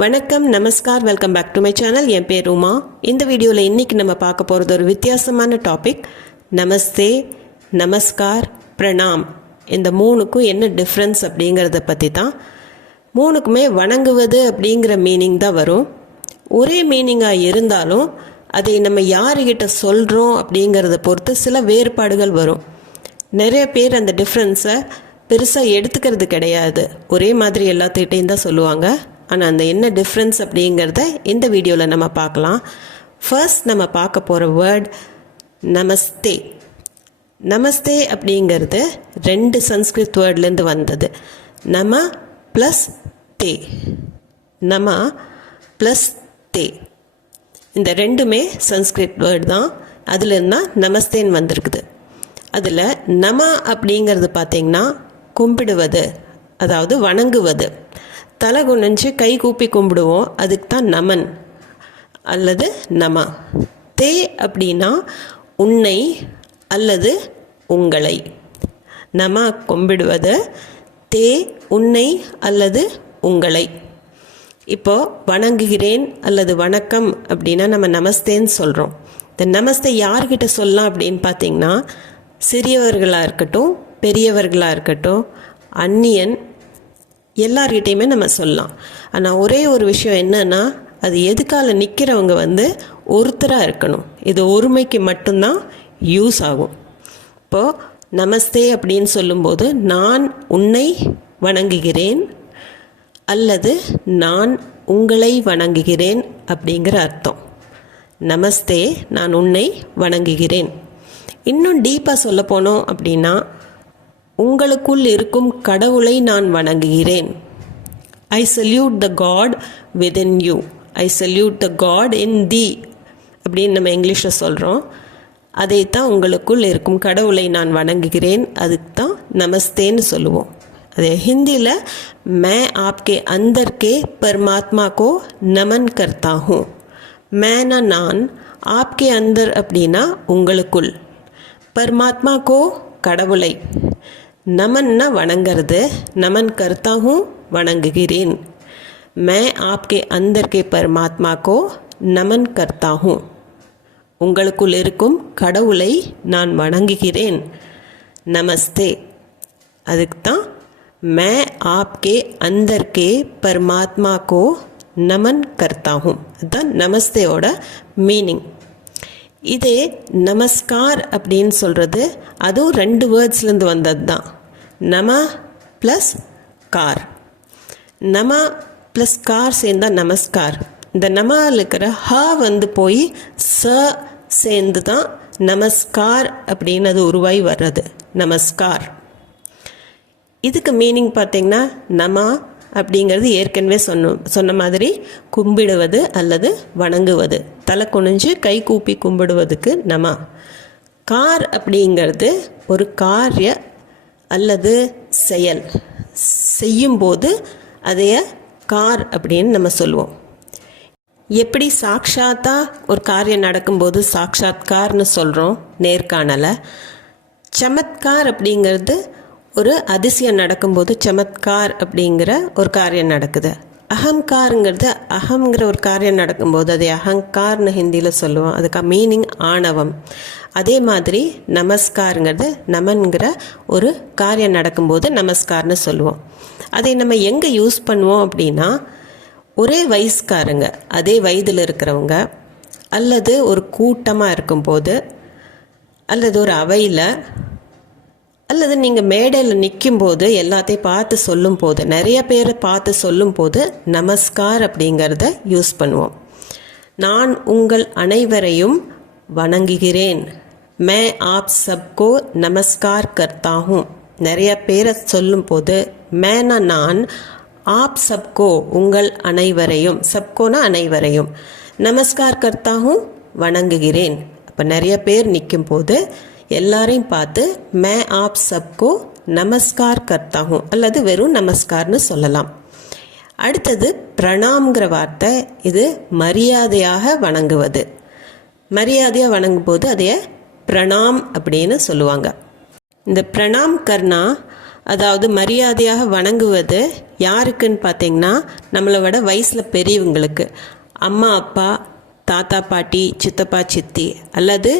வணக்கம், namaskar, welcome back to my channel. என் பேர் உமா. இந்த வீடியோவில் இன்றைக்கி நம்ம பார்க்க போகிறது ஒரு வித்தியாசமான டாபிக். நமஸ்தே, நமஸ்கார், பிரணாம், இந்த மூணுக்கும் என்ன டிஃப்ரென்ஸ் அப்படிங்கிறத பற்றி தான். மூணுக்குமே வணங்குவது அப்படிங்கிற மீனிங் தான் வரும். ஒரே மீனிங்காக இருந்தாலும் அதை நம்ம யாருக்கிட்ட சொல்கிறோம் அப்படிங்கிறத பொறுத்து சில வேறுபாடுகள் வரும். நிறைய பேர் அந்த டிஃப்ரென்ஸை பெருசாக எடுத்துக்கிறது கிடையாது. ஒரே மாதிரி எல்லாத்துக்கிட்டையும் தான் சொல்லுவாங்க. ஆனால் அந்த என்ன டிஃப்ரென்ஸ் அப்படிங்கிறத இந்த வீடியோவில் நம்ம பார்க்கலாம். ஃபர்ஸ்ட் நம்ம பார்க்க போகிற வேர்ட் நமஸ்தே. நமஸ்தே அப்படிங்கிறது 2 சன்ஸ்கிருத் வேர்ட்லேருந்து வந்தது. நம ப்ளஸ் தே. நம ப்ளஸ் தே, இந்த ரெண்டுமே சன்ஸ்கிருத் வேர்டு தான். அதுலேருந்து தான் நமஸ்தேன்னு வந்திருக்குது. அதில் நம அப்படிங்கிறது பார்த்திங்கன்னா கும்பிடுவது, அதாவது வணங்குவது. தலை குனிஞ்சு கை கூப்பி கும்பிடுவோம், அதுக்கு தான் நமன் அல்லது நம. தே அப்படின்னா உன்னை அல்லது உங்களை. நம கும்பிடுவது, தே உன்னை அல்லது உங்களை. இப்போது வணங்குகிறேன் அல்லது வணக்கம் அப்படின்னா நம்ம நமஸ்தேன்னு சொல்கிறோம். இந்த நமஸ்தே யார்கிட்ட சொல்லலாம் அப்படின்னு பார்த்திங்கன்னா, சிறியவர்களாக இருக்கட்டும், பெரியவர்களாக இருக்கட்டும், அந்நியன், எல்லார்கிட்டையுமே நம்ம சொல்லலாம். ஆனால் ஒரே ஒரு விஷயம் என்னன்னா, அது எதுக்கால நிற்கிறவங்க ஒருத்தராக இருக்கணும். இது ஒருமைக்கு மட்டும்தான் யூஸ் ஆகும். இப்போது நமஸ்தே அப்படின்னு சொல்லும்போது நான் உன்னை வணங்குகிறேன் அல்லது நான் உங்களை வணங்குகிறேன் அப்படிங்கிற அர்த்தம். நமஸ்தே, நான் உன்னை வணங்குகிறேன். இன்னும் டீப்பாக சொல்ல போனோம் அப்படின்னா, உங்களுக்குள் இருக்கும் கடவுளை நான் வணங்குகிறேன். I salute the god within you. I salute the god in the அப்படின்னு நம்ம இங்கிலீஷில் சொல்கிறோம். அதைத்தான் உங்களுக்குள் இருக்கும் கடவுளை நான் வணங்குகிறேன், அதுக்கு தான் நமஸ்தேன்னு சொல்லுவோம். அதே ஹிந்தியில் मैं आपके अंदर के परमात्मा को नमन करता हूँ. मैंना நான், आपके अंदर அப்படின்னா உங்களுக்குள், பரமாத்மா கோ கடவுளை, நமன்னா வணங்கிறது, நமன் கர்த்தாவும் வணங்குகிறேன். मैं आपके अंदर के परमात्मा को नमन करता हूँ. உங்களுக்குள் இருக்கும் கடவுளை நான் வணங்குகிறேன். நமஸ்தே, அதுக்கு தான் मैं आपके अंदर के परमात्मा को नमन करता हूँ. அதுதான் நமஸ்தேயோட மீனிங். இதே நமஸ்கார் அப்படின்னு சொல்கிறது அதுவும் 2 வேர்ட்ஸ்லேருந்து வந்தது தான். நம ப்ளஸ் கார். நம ப்ளஸ் கார் சேர்ந்தா நமஸ்கார். இந்த நமாவில் இருக்கிற ஹ போய் ச சேர்ந்து தான் நமஸ்கார் அப்படின்னு அது உருவாகி வர்றது, நமஸ்கார். இதுக்கு மீனிங் பார்த்திங்கன்னா, நம அப்படிங்கிறது ஏற்கனவே சொன்ன மாதிரி கும்பிடுவது அல்லது வணங்குவது. தலை குனிஞ்சு கை கூப்பி கும்பிடுவதுக்கு நம. கார் அப்படிங்கிறது ஒரு காரிய அல்லது செயல் செய்யும்போது அதைய கார் அப்படின்னு நம்ம சொல்லுவோம். எப்படி சாக்ஷாத்தாக ஒரு காரியம் நடக்கும்போது சாக்ஷாத்கார்னு சொல்கிறோம் நேர்காணலை, சமத்கார் அப்படிங்கிறது ஒரு அதிசயம் நடக்கும்போது சமத்கார் அப்படிங்கிற ஒரு காரியம் நடக்குது. அகங்காருங்கிறது அகங்கிற ஒரு காரியம் நடக்கும்போது அதை அகங்கார்னு ஹிந்தியில் சொல்லுவோம். அதுக்கு மீனிங் ஆணவம். அதே மாதிரி நமஸ்காருங்கிறது நமன்கிற ஒரு காரியம் நடக்கும்போது நமஸ்கார்னு சொல்லுவோம். அதை நம்ம எங்கே யூஸ் பண்ணுவோம் அப்படின்னா, ஒரே வயசுக்காரங்க, அதே வயதில் இருக்கிறவங்க, அல்லது ஒரு கூட்டமாக இருக்கும்போது, அல்லது ஒரு அவையில், அல்லது நீங்கள் மேடையில் நிற்கும்போது எல்லாத்தையும் பார்த்து சொல்லும்போது, நிறைய பேரை பார்த்து சொல்லும்போது நமஸ்கார் அப்படிங்கிறத யூஸ் பண்ணுவோம். நான் உங்கள் அனைவரையும் வணங்குகிறேன். मैं आप सबको नमस्कार करता हूँ. நிறைய பேரை சொல்லும்போது மேனா நான், ஆப் சப்கோ உங்கள் அனைவரையும், சப்கோனா அனைவரையும், நமஸ்கார் கர்த்தா ஹூँ வணங்குகிறேன். அப்போ நிறைய பேர் நிற்கும் போது எல்லாரையும் பார்த்து मैं आप सबको नमस्कार करता हूँ அல்லது வெறும் நமஸ்கார்னு சொல்லலாம். அடுத்தது பிரணாம்ங்கிற வார்த்தை. இது மரியாதையாக வணங்குவது. மரியாதையாக வணங்கும் போது அதைய பிரணாம் அப்படின்னு சொல்லுவாங்க. இந்த பிரணாம் கர்னா அதாவது மரியாதையாக வணங்குவது யாருக்குன்னு பார்த்தீங்கன்னா நம்மளை விட வயசில் பெரியவங்களுக்கு, அம்மா அப்பா, தாத்தா பாட்டி, சித்தப்பா சித்தி அல்லது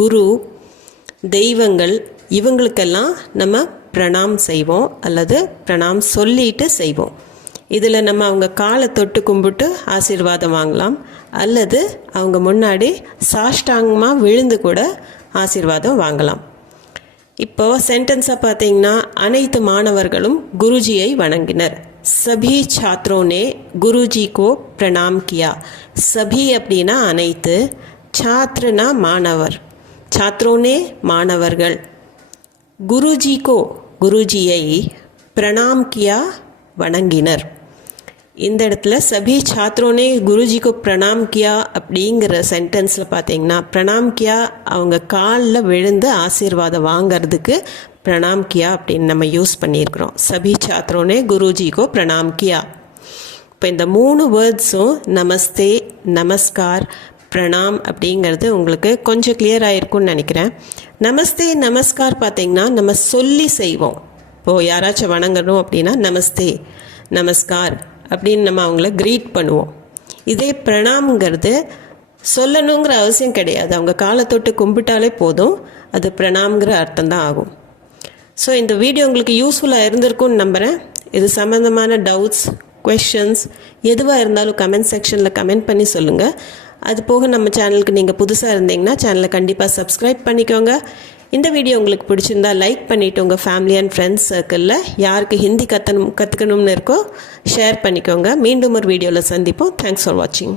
குரு, தெய்வங்கள், இவங்களுக்கெல்லாம் நம்ம பிரணாம் செய்வோம் அல்லது பிரணாம் சொல்லிட்டு செய்வோம். இதில் நம்ம அவங்க காலை தொட்டு கும்பிட்டு ஆசீர்வாதம் வாங்கலாம் அல்லது அவங்க முன்னாடி சாஷ்டாங்கமாக விழுந்து கூட ஆசீர்வாதம் வாங்கலாம். இப்போது சென்டென்ஸாக பார்த்தீங்கன்னா அனைத்து மாணவர்களும் குருஜியை வணங்கினர். சபி சாத்ரோனே குருஜி கோ பிரணாம் கியா. சபி அப்படின்னா அனைத்து, சாத்ரனா மாணவர், சாத்ரோனே மாணவர்கள், குருஜி கோ குருஜியை, பிரணாம் கியா வணங்கினர். இந்த இடத்துல சபி சாத்ரோனே குருஜிக்கு பிரணாம் கியா அப்படிங்கிற சென்டென்ஸில் பார்த்தீங்கன்னா பிரணாம் கியா அவங்க காலில் விழுந்து ஆசீர்வாதம் வாங்கிறதுக்கு பிரணாம் கியா அப்படின்னு நம்ம யூஸ் பண்ணியிருக்கிறோம். சபி சாத்ரோனே குருஜிக்கோ பிரணாம் கியா. இப்போ இந்த 3 வேர்ட்ஸும் நமஸ்தே, நமஸ்கார், பிரணாம் அப்படிங்கிறது உங்களுக்கு கொஞ்சம் கிளியர் ஆகிருக்குன்னு நினைக்கிறேன். நமஸ்தே நமஸ்கார் பார்த்திங்கன்னா நம்ம சொல்லி செய்வோம். இப்போது யாராச்சும் வணங்கணும் அப்படின்னா நமஸ்தே நமஸ்கார் அப்படின்னு நம்ம அவங்கள க்ரீட் பண்ணுவோம். இதே பிரணாம்ங்கிறது சொல்லணுங்கிற அவசியம் கிடையாது, அவங்க காலை தொட்டு கும்பிட்டாலே போதும், அது பிரணாம்ங்கிற அர்த்தம் தான் ஆகும். ஸோ இந்த வீடியோ உங்களுக்கு யூஸ்ஃபுல்லாக இருந்திருக்கும்னு நம்புகிறேன். இது சம்மந்தமான டவுட்ஸ், கொஷின்ஸ் எதுவாக இருந்தாலும் கமெண்ட் செக்ஷனில் கமெண்ட் பண்ணி சொல்லுங்கள். அது போக நம்ம சேனலுக்கு நீங்கள் புதுசாக இருந்தீங்கன்னா சேனலை கண்டிப்பாக சப்ஸ்கிரைப் பண்ணிக்கோங்க. இந்த வீடியோ உங்களுக்கு பிடிச்சிருந்தா லைக் பண்ணிவிட்டு உங்கள் ஃபேமிலி அண்ட் ஃப்ரெண்ட்ஸ் சர்க்கிளில் யாருக்கு ஹிந்தி கற்றுக்கணும்னு இருக்கோ ஷேர் பண்ணிக்கோங்க. மீண்டும் ஒரு வீடியோவில் சந்திப்போம். தேங்க்ஸ் ஃபார் வாட்சிங்.